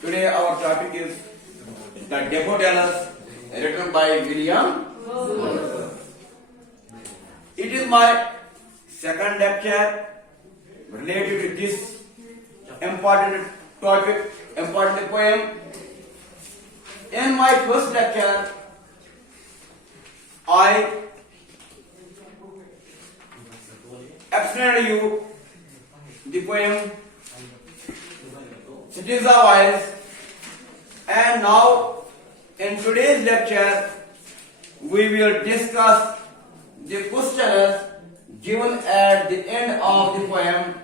Today our topic is the Daffodils, written by William Wordsworth. It is my second lecture related to this important topic, important poem. In my first lecture, I explained you the poem Cities of Isles, and now in today's lecture we will discuss the questions given at the end of the poem.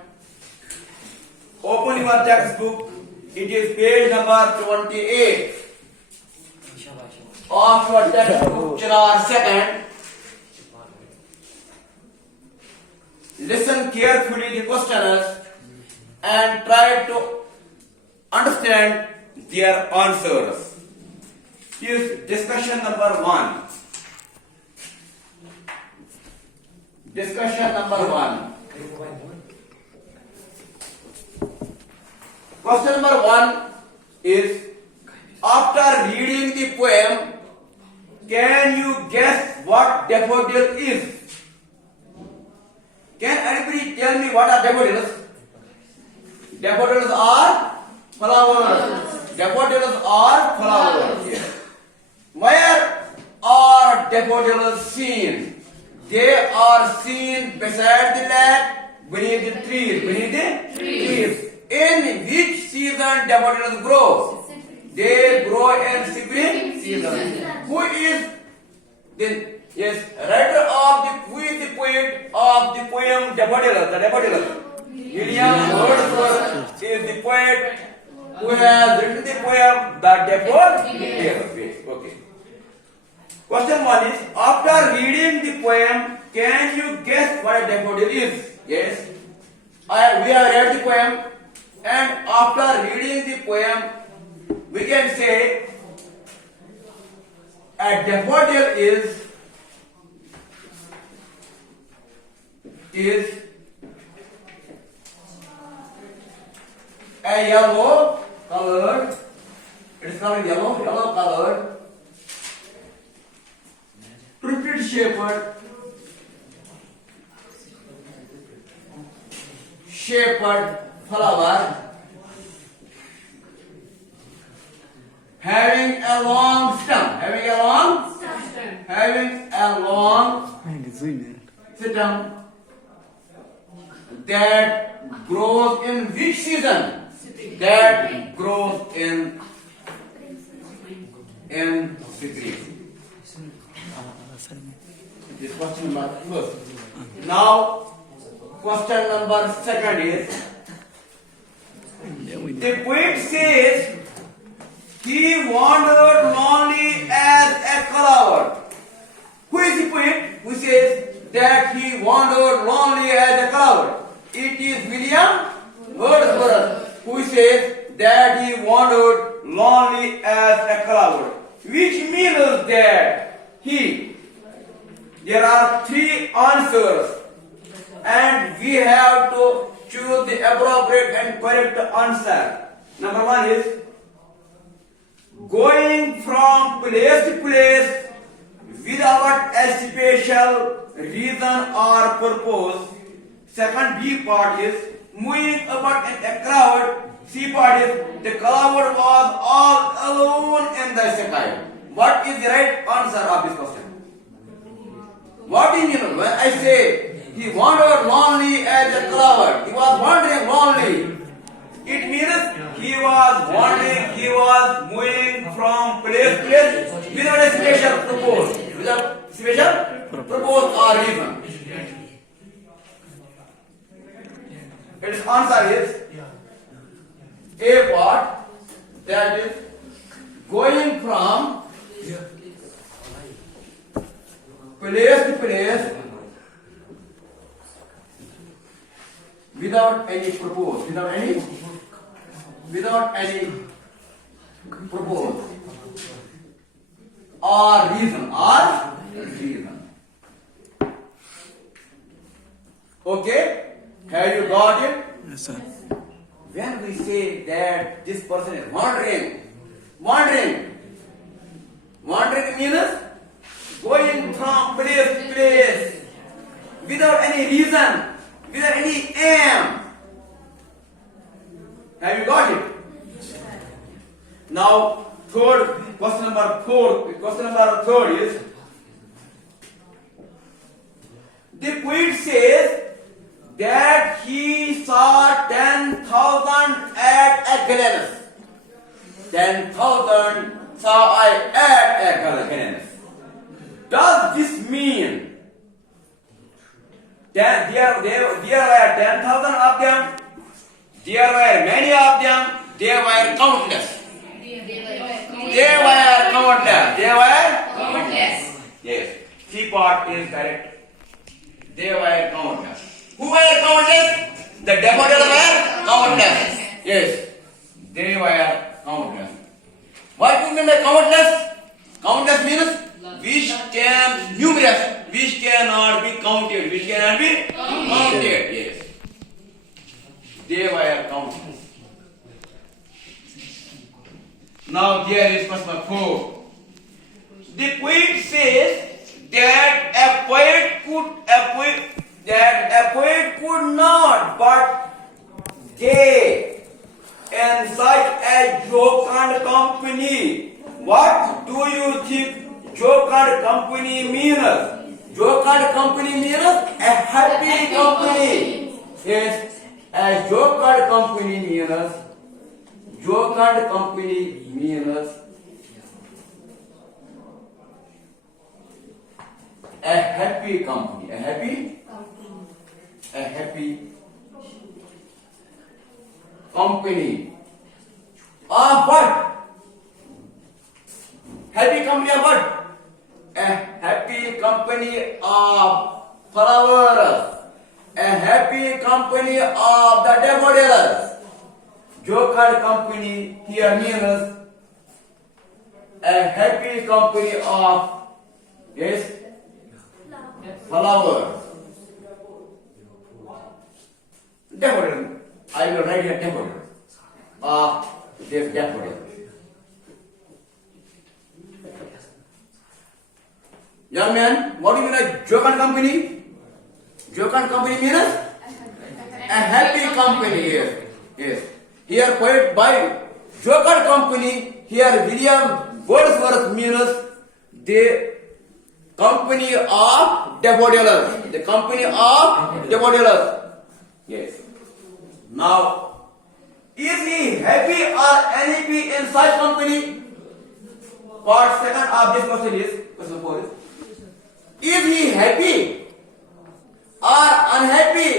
Open your textbook. It is page number 28 of your textbook, Chirar second. Listen carefully the questions and try to understand their answers. Here's discussion number 1. Discussion number 1. Question number 1 is, after reading the poem, can you guess what daffodil is? Can anybody tell me what are daffodils? Daffodils are flowers. Daffodils are flowers. Where are daffodils seen? They are seen beside the lake, beneath the trees. Beneath the trees. In which season daffodils grow? They grow in spring season. Who is the writer of who is the poet of the poem Daffodils? The Daffodils. William Wordsworth is the poet who has written the poem The Daffodils. Okay. Question 1 is, after reading the poem, can you guess what a daffodil is? Yes. We have read the poem, and after reading the poem, we can say a daffodil is a yellow colored, it is called yellow colored, triplet shaped flower having a long stem, stem that grows in which season? That grows in spring. This question number first. Now, question number second is, the poet says he wandered lonely as a cloud. Who is the poet who says that he wandered lonely as a cloud? It is William Wordsworth who says that he wandered lonely as a cloud, which means that there are 3 answers, and we have to choose the appropriate and correct answer. Number 1 is going from place to place without a special reason or purpose. Second, B part is moving about in a crowd. C part is the cloud was all alone in the sky. What is the right answer of this question? What do you mean when I say he wandered lonely as a cloud? He was wandering lonely. It means he was wandering, he was moving from place to place without a special purpose. Without special purpose or reason. Its answer is A part, that is going from place to place without any purpose, without any purpose or reason, Okay? Have you got it? Yes, sir. when we say that this person is wandering means going from place to place without any reason, without any aim. Have you got it? Now, question number third is, the poet says that he saw 10,000 at a glance. 10,000 saw I at a glance. Does this mean that there were 10,000 of them? There were many of them. There were countless. They were countless. Yes. C part is correct. They were countless. Who were countless? The daffodils were countless. Yes. They were countless. What do you mean by countless? Countless means which can numerous, which cannot be counted, which cannot be counted. Yes. They were countless. Now there is question number 4. The poet says that a poet could not but gay in such a jocund company. What do you think jocund company means? Jocund company means a happy company. Yes, a jocund company means a happy company. A happy company of what? Happy company of what? A happy company of flowers. A happy company of the daffodils. Jocund company here means a happy company of, yes, flowers. Daffodil. I will write a daffodil. This daffodil. Young man, what do you mean by jocund company? Jocund company means a happy company. Yes. Here poet by jocund company. Here William Wordsworth means the company of daffodils. The company of daffodils. Yes. Now, is he happy or unhappy in such company? Part second of this question is, question 4 is he happy or unhappy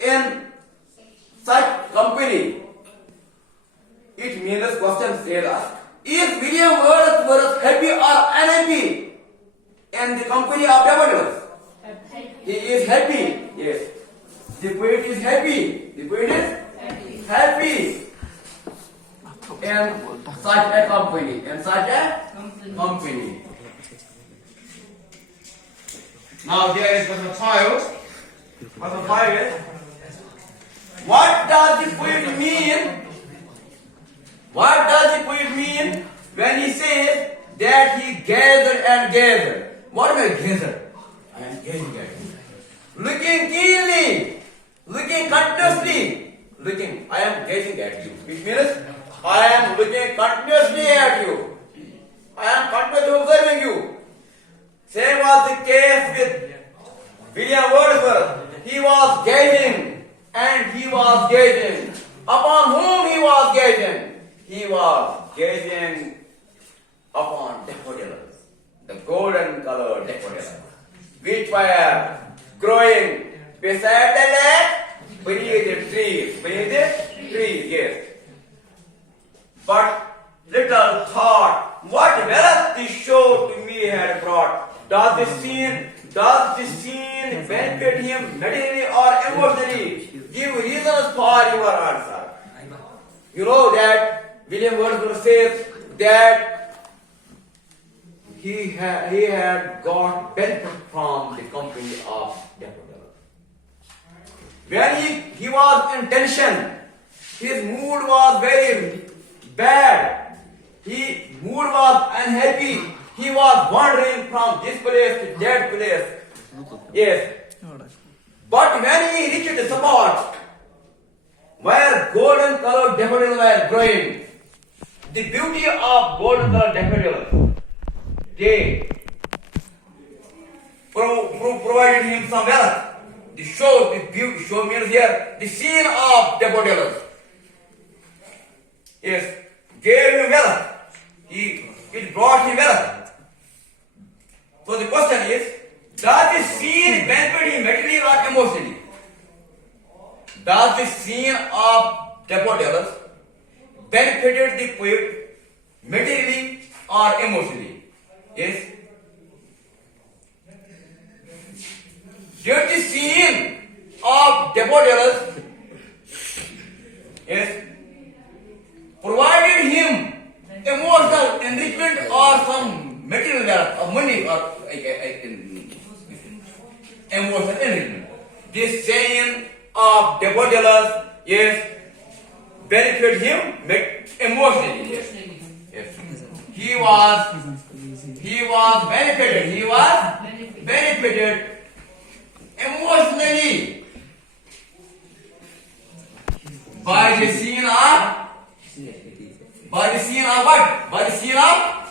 in such company? It means question says us, is William Wordsworth happy or unhappy in the company of daffodils? He is happy. Yes. The poet is happy. The poet is happy in such a company. Now there is question 5. Question 5 is, what does the poet mean? What does the poet mean when he says that he gathered and gathered? What do I gather? I am gazing at you. Looking keenly, looking continuously, I am gazing at you. Which means I am looking continuously at you. I am continuously observing you. Same was the case with William Wordsworth. He was gazing and he was gazing. Upon whom he was gazing? He was gazing upon daffodils, the golden colored daffodils, which were growing beside the lake, beneath the trees, yes. But little thought, what wealth this show to me had brought. Does this scene benefit him materially or emotionally? Give reasons for your answer. You know that William Wordsworth says that he had got benefit from the company of daffodils. When he was in tension, His mood was very bad. His mood was unhappy. He was wandering from this place to that place. Yes. But when he reached the spot where golden colored daffodils were growing, the beauty of golden colored daffodils, they provided him some wealth. The show means here the scene of daffodils. Yes, gave him wealth. It brought him wealth. So the question is, does the scene benefit him materially or emotionally? Does the scene of daffodils benefited the poet materially or emotionally? Yes. Did the scene of daffodils, yes, provided him emotional enrichment or some material wealth or money or emotional enrichment? This scene of daffodils, yes, benefit him emotionally. Yes. Yes. He was benefited emotionally by the scene of what? By the scene of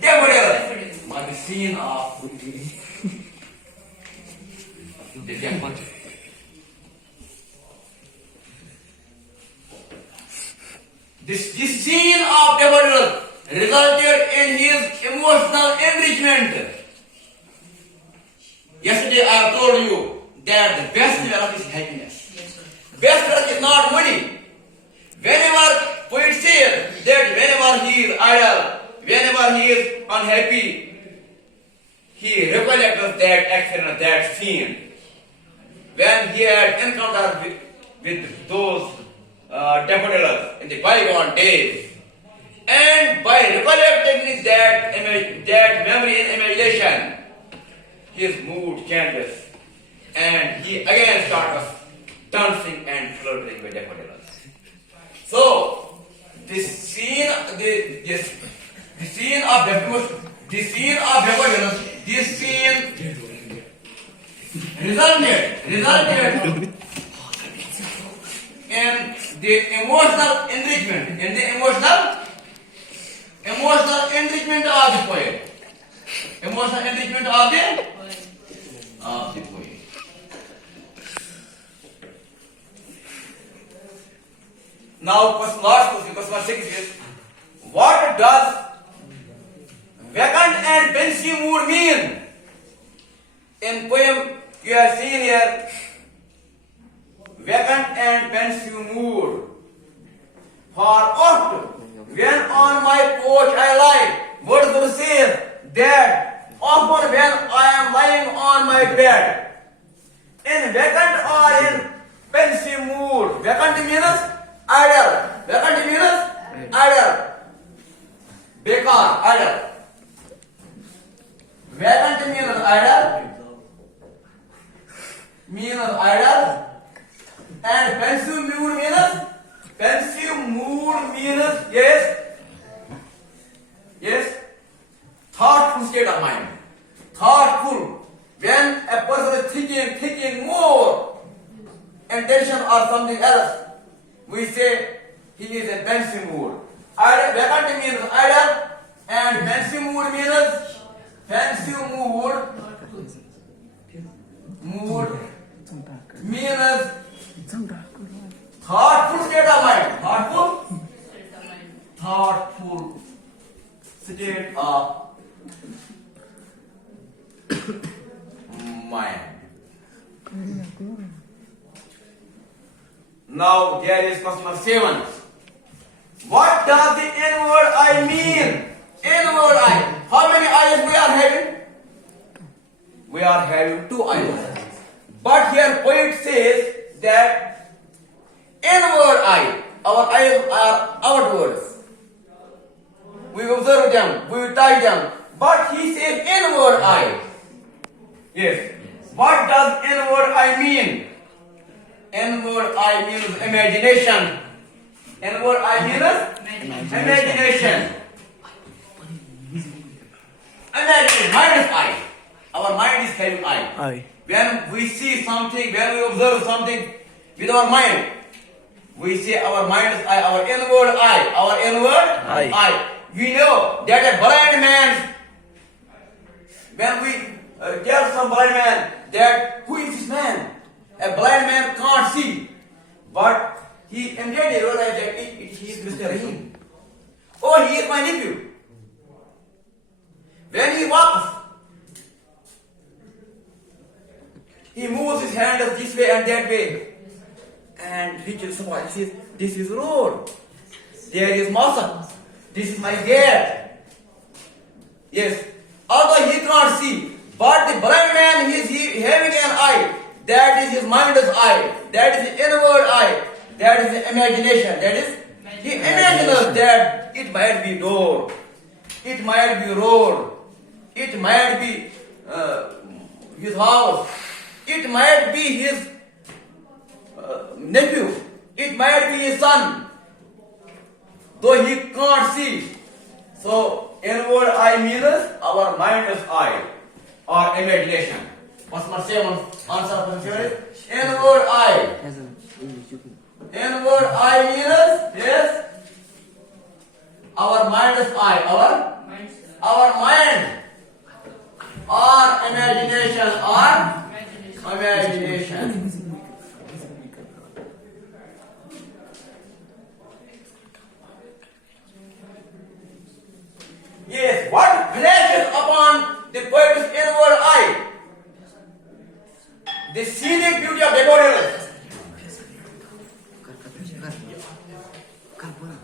daffodils. By the scene of the daffodils. This scene of daffodils resulted in his emotional enrichment. Yesterday I have told you that the best wealth is happiness. Best wealth is not money. Whenever poet says that whenever he is idle, whenever he is unhappy, he recollects that action, that scene. When he had encountered with those daffodils in the bygone days, and by recollecting that memory and imagination, his mood changes, and he again starts dancing and flirting with daffodils. So, the scene of daffodils, this scene resulted in the emotional enrichment, emotional enrichment of the poet. Emotional enrichment of the poet. Now, question 6 is, what does vacant and pensive mood mean? In poem, you have seen here, vacant and pensive mood. For oft, when on my couch I lie, Wordsworth says that often when I am lying on my bed, in vacant or in pensive mood, vacant means idle. Vacant means idle. Bekar, idle. Vacant means idle. And pensive mood means yes, thoughtful state of mind. Thoughtful. When a person is thinking more intention or something else, we say he is in pensive mood. Vacant means idle, and pensive mood means thoughtful state of mind. Thoughtful state of mind. Now there is question 7. What does the N-word I mean? N-word I. How many eyes we are having? We are having 2 eyes. But here poet says that N-word I. Our eyes are outwards. We observe them, we tie them. But he says N-word I. Yes. What does N-word I mean? N-word I means imagination. Inward eye means imagination. Imagination, mind is eye. Our mind is having eye. Eye. When we see something, when we observe something with our mind, we say our mind's eye, our inward Eye. eye. We know that a blind man, when we tell some blind man that who is this man, a blind man can't see, but he immediately realized that he is Mr. Rahim. Oh, he is my nephew. When he walks, he moves his hand this way and that way, and reaches somewhere. He says, "This is road. There is mosque. This is my gate." Yes, although he can't see, but the blind man is having an eye. That is his mind's eye. That is the inward eye. That is the imagination. That is he imagines that it might be door, it might be road, it might be his house, it might be his nephew, it might be his son, though he can't see. So, inward eye means our mind's eye or imagination. What's my second answer for the theory? Inward eye. Inward eye means yes, our mind's eye, our